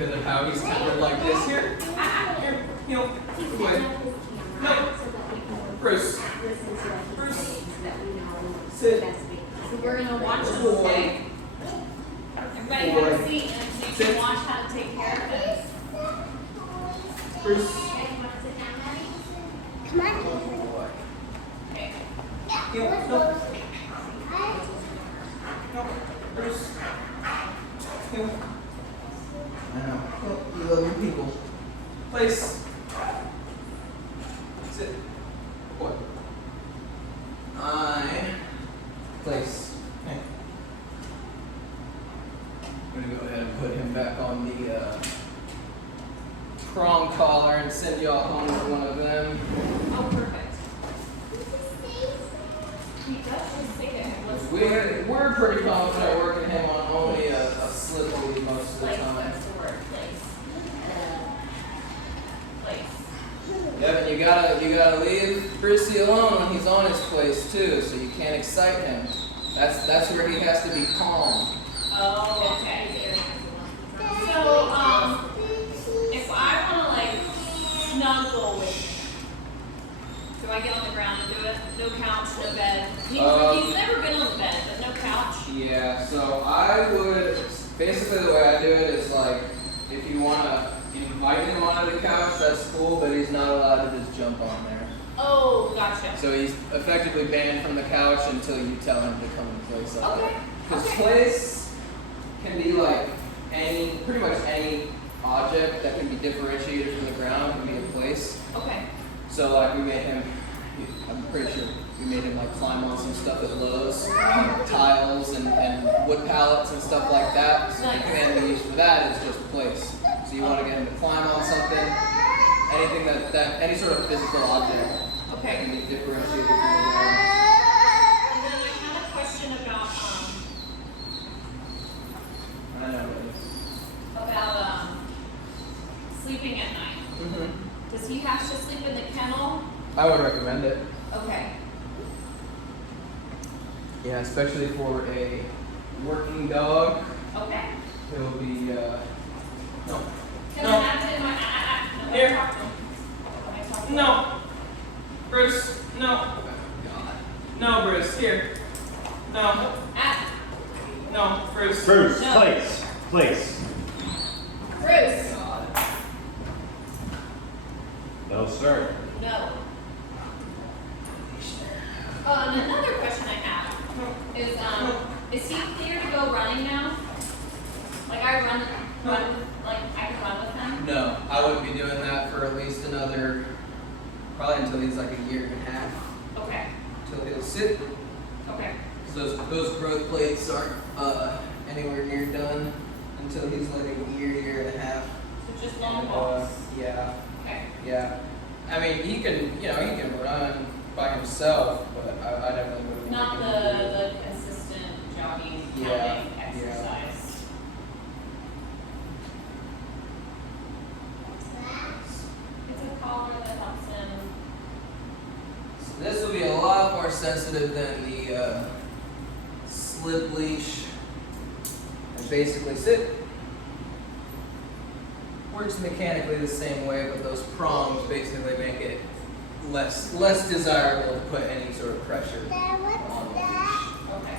because of how he's kind of like this here. Heel. Away. No. Bruce. Bruce. Sit. So we're going to watch them, okay? Everybody have a seat and so you can watch how to take care of this. Bruce. Come on. Okay. Heel. No. No. Bruce. Heel. I know. You love your people. Place. Sit. What? Place. Okay. I'm gonna go ahead and put him back on the prong collar and send y'all home with one of them. Oh, perfect. He does just say that. We're pretty confident working him on only a slip lead most of the Place, time. that's the word, place. Place. Yep, and you gotta leave Brucey alone when he's on his place too, so you can't excite him. That's where he has to be calm. Oh, okay. So, if I want to like snuggle with you, do I get on the ground and do it? No couch, no bed. He's never been on the bed, but no couch. Yeah, so I would, basically the way I do it is like, if you want to invite him onto the couch, that's cool, but he's not allowed to just jump on there. Oh, gotcha. So he's effectively banned from the couch until you tell him to come and place up. Okay. Because Okay. place can be like pretty much any object that can be differentiated from the ground can be a place. Okay. So like we made him, I'm pretty sure we made him like climb on some stuff at Lowe's, tiles and wood pallets and stuff like that. So the Nice. command we use for that is just place. So you want to get him to climb on something, anything that any sort of physical object that Okay. can be differentiated from the ground. And then I had a question about I know what it is. sleeping at night. Mm-hmm. Does he have to sleep in the kennel? I would recommend it. Okay. Yeah, especially for a working dog. Okay. He'll be no. Can No. I have it in my no, Here. talk to him. Can I talk to him? No. Bruce, no. No, Bruce, here. No. No, Bruce. Bruce, No. place. Place. Bruce. No, sir. No. And another question I have is he clear to go running now? Like I run, like I can run with him? No, I wouldn't be doing that for at least another, probably until he's like a year and a half. Okay. Until he'll sit. Okay. Because those growth plates aren't anywhere near done until he's like a year and a half. So just long And, walks. yeah, Okay. yeah. I mean, he can run by himself, but I definitely wouldn't. Not the consistent jogging, Yeah, counting exercise. It's a collar that helps him. So this will be a lot more sensitive than the slip leash. And basically sit. Works mechanically the same way, but those prongs basically make it less desirable to put any sort of pressure on the leash. Okay.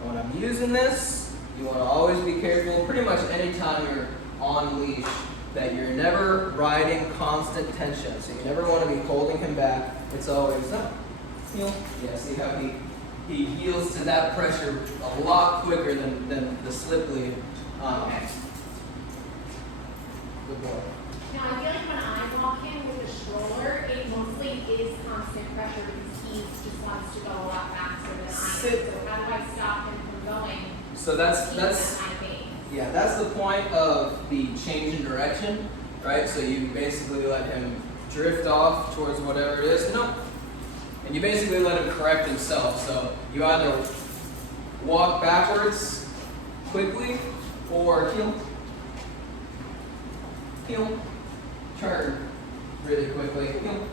And when I'm using this, you want to always be careful, pretty much any time you're on leash, that you're never riding constant tension. So you never want to be holding him back. It's always up, heel. Yeah, see how he yields to that pressure a lot quicker than the slip lead. Okay. Good boy. Now, I feel like when I walk in with a stroller, it mostly is constant pressure because he just wants to go a lot faster than I am. Sit. So how do I stop him from going? So that's at my pace? yeah, that's the point of the change in direction, right? So you basically let him drift off towards whatever it is. No. And you basically let him correct himself. So you either walk backwards quickly or heel, turn really quickly, heel,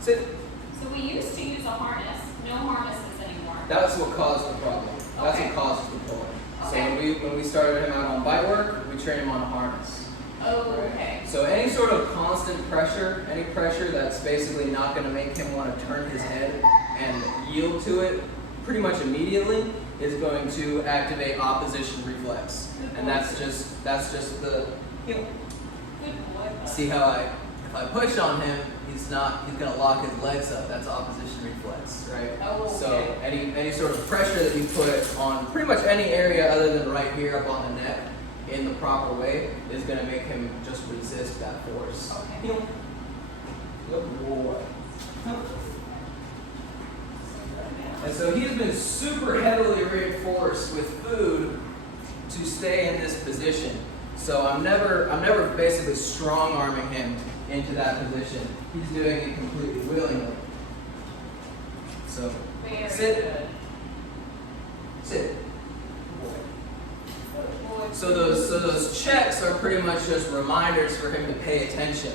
sit. So we used to use a harness. No harnesses anymore. That's what caused the problem. That's Okay. what causes the problem. So Okay. when we started him out on bite work, we trained him on a harness. Oh, okay. So any sort of constant pressure, any pressure that's basically not going to make him want to turn his head and yield to it pretty much immediately is going to activate opposition reflex. And that's just the, you know, Good boy. see how if I push on him, he's gonna lock his legs up. That's opposition reflex, right? Oh, okay. So any sort of pressure that you put on pretty much any area other than right here up on the neck in the proper way is gonna make him just resist that force. Okay. You know, good boy. And so he's been super heavily reinforced with food to stay in this position. So I'm never basically strong arming him into that position. He's doing it completely willingly. So Very sit. good. Sit. Good boy. So those checks are pretty much just reminders for him to pay attention.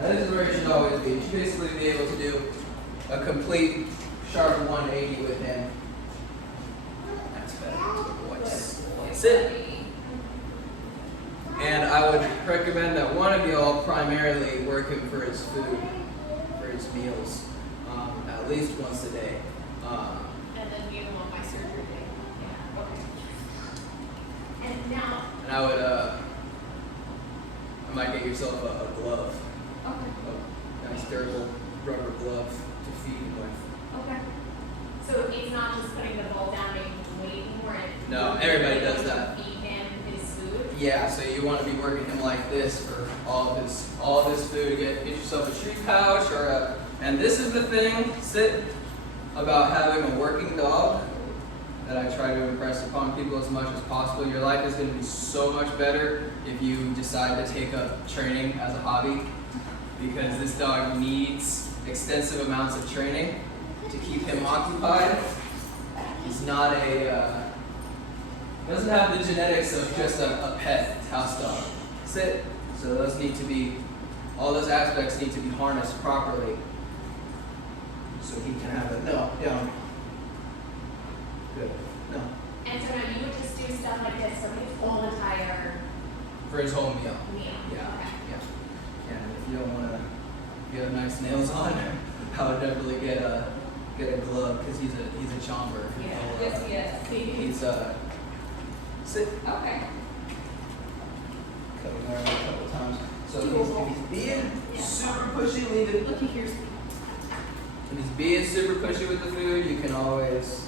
Now this is where he should always be. You should basically be able to do a complete sharp 180 with him. That's better. Good boy. Sit. And I would recommend that one of y'all primarily work him for his food, for his meals, at least once a day. And then you on my surgery day. Yeah. Okay. And now, And I would, I might get yourself a glove, Okay. a nice durable rubber glove to feed him with. okay. So it's not just putting the bowl down and waiting for it. No, everybody does that. Feed him his food. Yeah, so you want to be working him like this for all of his food. Get yourself a treat pouch or a, and this is the thing, Sit, about having a working dog that I try to impress upon people as much as possible. Your life is going to be so much better if you decide to take up training as a hobby, because this dog needs extensive amounts of training to keep him occupied. He's not doesn't have the genetics of just a pet house dog. Sit. So those need to be, all those aspects need to be harnessed properly. So he can have a, no, down. Good. No. And so now you would just do stuff like this for his whole entire For his whole meal. meal. Yeah. Okay. Yeah. And if you don't want to get nice nails on, I would definitely get a glove, because he's a chomper. Yeah. Yes, yes. He's sit. Okay. Cut him around a couple times. So if he's being super pushy, leave it. Looky here, sweetie. If he's being super pushy with the food, you can always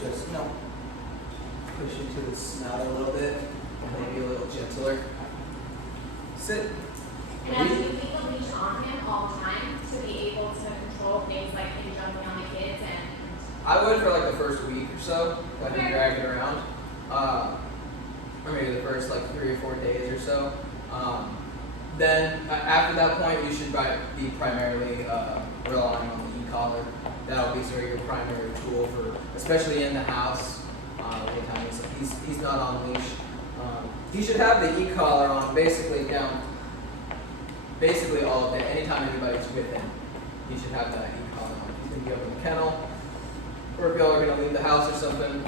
just push into the snout a little bit, maybe a little gentler. Sit. And now do you leave a leash on him all the time to be able to control things like him jumping on the kids and I would for like the first week or so, let him drag it around, or maybe the first like 3 or 4 days or so. Then after that point, you should be primarily relying on the e-collar. That'll be sort of your primary tool for, especially in the house. Anytime he's not on leash, he should have the e-collar on basically all day. Anytime anybody's with him, he should have that e-collar on. He's gonna be up in the kennel, or if y'all are gonna leave the house or something,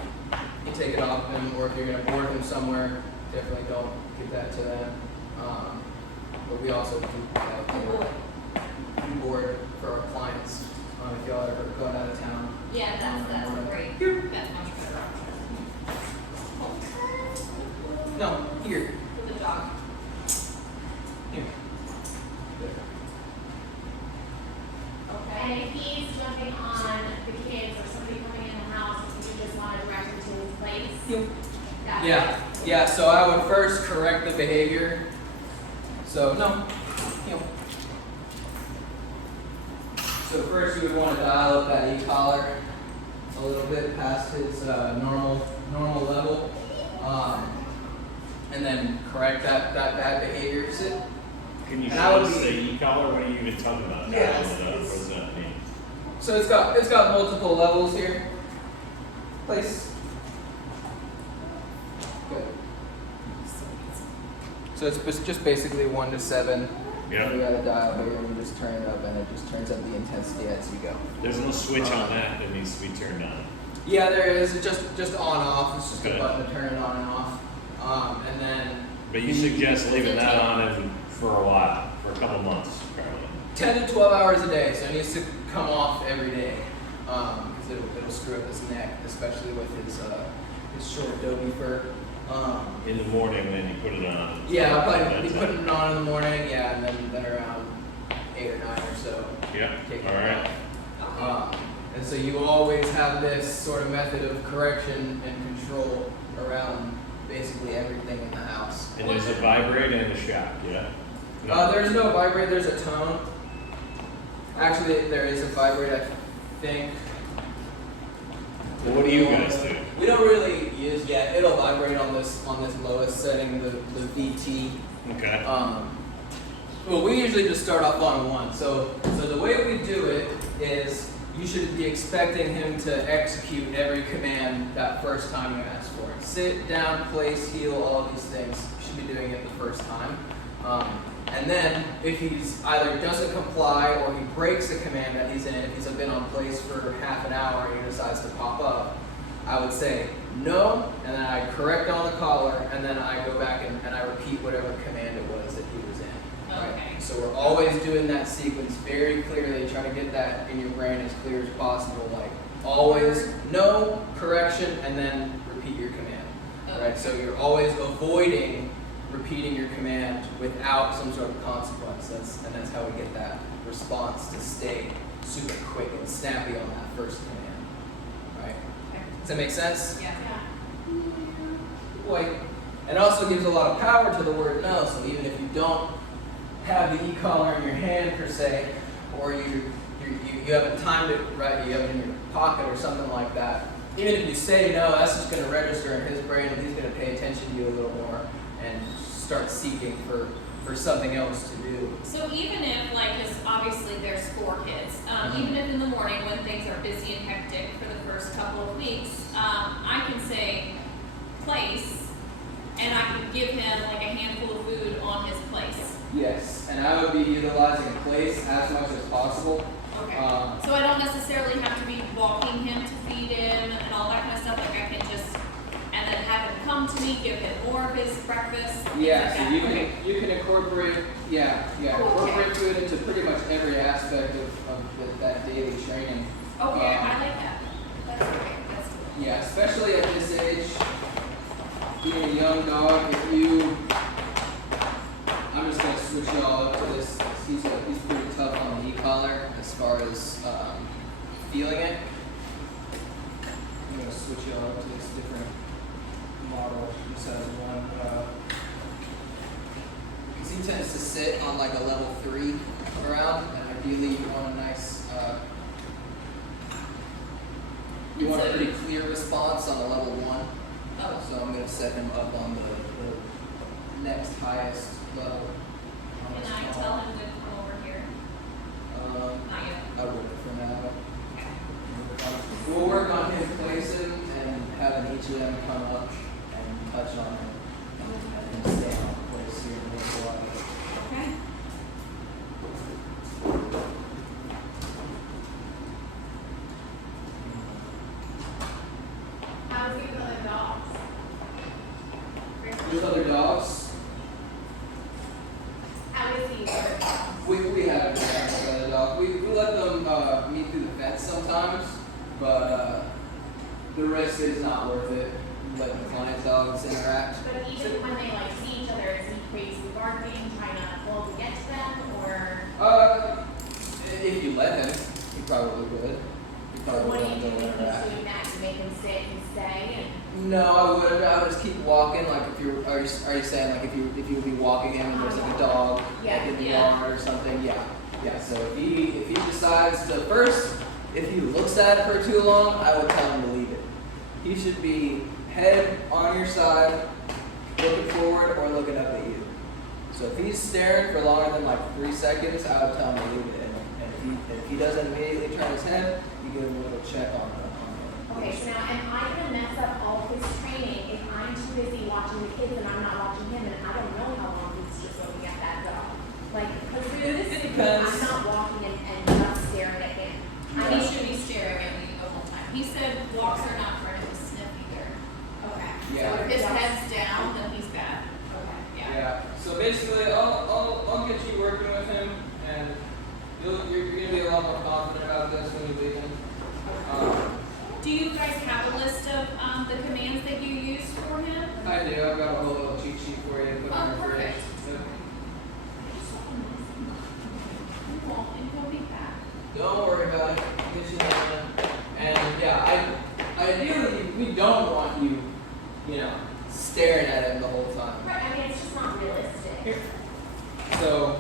you take it off him. Or if you're gonna board him somewhere, definitely don't give that to them. But we also do board for our clients. If y'all are ever going out of town. Yeah, that's great. That's much better option. No, here. For the dog. Here. Good. and if he's jumping on the kids or somebody coming in the house, you just want to direct him to his place. That's Yeah, yeah, so I would first correct the behavior. So, no. So first you would want to dial up that e-collar a little bit past his normal level. And then correct that bad behavior. Sit. Can you And I show would us be- the e-collar? What are you even talking about? Yeah, Dial it up. What does that mean? So it's got multiple levels here. Place. Good. So it's just basically 1 to 7. Yeah. You got a dial here and you just turn it up, and it just turns up the intensity as you go. There's no switch on that needs to be turned on. Yeah, there is. It's just on off. It's just a Okay. button to turn it on and off. And then But you suggest leaving that on him for a while, for a couple months, probably. 10 to 12 hours a day, so it needs to come off every day because it'll screw up his neck, especially with his short Adobe fur. In the morning, then you put it on. Yeah, I'll probably be That's putting it on in the morning, yeah, and then around 8 or 9 or so. Yeah, Take it all right. off. And so you always have this sort of method of correction and control around basically everything in the house. And there's a vibrate and a shock, yeah? There's no vibrate, there's a tone. Actually, there is a vibrate, I think. Well, what do you guys do? We don't really use yet. It'll vibrate on this lowest setting, the VT. Okay. Well, we usually just start off on 1. So the way we do it is you should be expecting him to execute every command that first time you ask for it. Sit, down, place, heel, all of these things. You should be doing it the first time. And then if he's either doesn't comply or he breaks the command that he's in, if he's been on place for half an hour and he decides to pop up, I would say no, and then I correct on the collar, and then I go back and I repeat whatever command it was that he was in. Right? Okay. So we're always doing that sequence very clearly, try to get that in your brain as clear as possible. Like always no, correction, and then repeat your command. Okay. Right? So you're always avoiding repeating your command without some sort of consequence. That's how we get that response to stay super quick and snappy on that first command. Right? Okay. Does that make sense? Yeah. Boy. And it also gives a lot of power to the word no. So even if you don't have the e-collar in your hand per se, or you haven't timed it right, you have it in your pocket or something like that. Even if you say no, that's just going to register in his brain, and he's going to pay attention to you a little more and start seeking for something else to do. So even if, like, because obviously there's 4 kids, even if in the morning when things are busy and hectic for the first couple of weeks, I can say place, and I can give him like a handful of food on his place. Yes, and I would be utilizing place as much as possible. Okay. So I don't necessarily have to be walking him to feed him and all that kind of stuff. Like I can just, and then have him come to me, give him more of his breakfast. things Yeah, like so that. you Okay. can incorporate incorporate food into pretty much every aspect of that daily training. Okay, I like that. That's okay. That's cool. Yeah, especially at this age, being a young dog, if you, I'm just gonna switch y'all up to this. He's pretty tough on the e-collar as far as feeling it. I'm gonna switch y'all up to this different model. This has one. Because he tends to sit on like a level 3 around, and ideally you want a nice. You want a pretty clear response on the level 1. Oh. So I'm going to set him up on the next highest level. on Can this I column. tell him to come over here? Not yet. I would for now. We'll work on him placing and having each of them come up and touch on him. And then stay on place here in this one. Okay. How is he with other dogs? With other dogs, How is he with other dogs? we have interactions with other dogs. We let them meet through the fence sometimes, but the risk is not worth it. Letting the client's dogs interact. But even when they like see each other, is he crazy barking, trying to pull to get to them, or If you let him, he probably would. He probably what do would you do go when he's interact. doing that to make him sit and stay? And No, I would just keep walking. Like if you're, are you saying like if you would be walking him and there's like a dog Yeah, like in the yeah. yard or something? Yeah, yeah. So if he decides to first, if he looks at it for too long, I would tell him to leave it. He should be head on your side, looking forward or looking up at you. So if he's staring for longer than like 3 seconds, I would tell him to leave it. And if he doesn't immediately turn his head, you give him a little check on the. okay, so now am I gonna mess up all of his training if I'm too busy watching the kids and I'm not watching him and I don't know how long he's just looking at that dog? Like, because realistically, depends. I'm not walking and just staring at him. He should be staring at me the whole time. He's said walks are not for him to sniff either. Okay. Yeah. So if his Yeah. head's down, then he's bad. Okay. Yeah. Yeah. So basically, I'll get you working with him, and you're gonna be a lot more confident about this when you leave him. Do you guys have a list of the commands that you use for him? I do. I've got a whole little cheat sheet for you to put Oh, in your fridge. perfect. So, You won't, and he'll be back. don't worry about it. I'll get you that. And yeah, ideally we don't want you, staring at him the whole time. Right, I mean, it's just not realistic. So,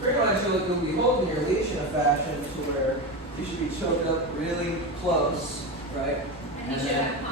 pretty much you'll be holding your leash in a fashion to where you should be choked up really close, right? And he should have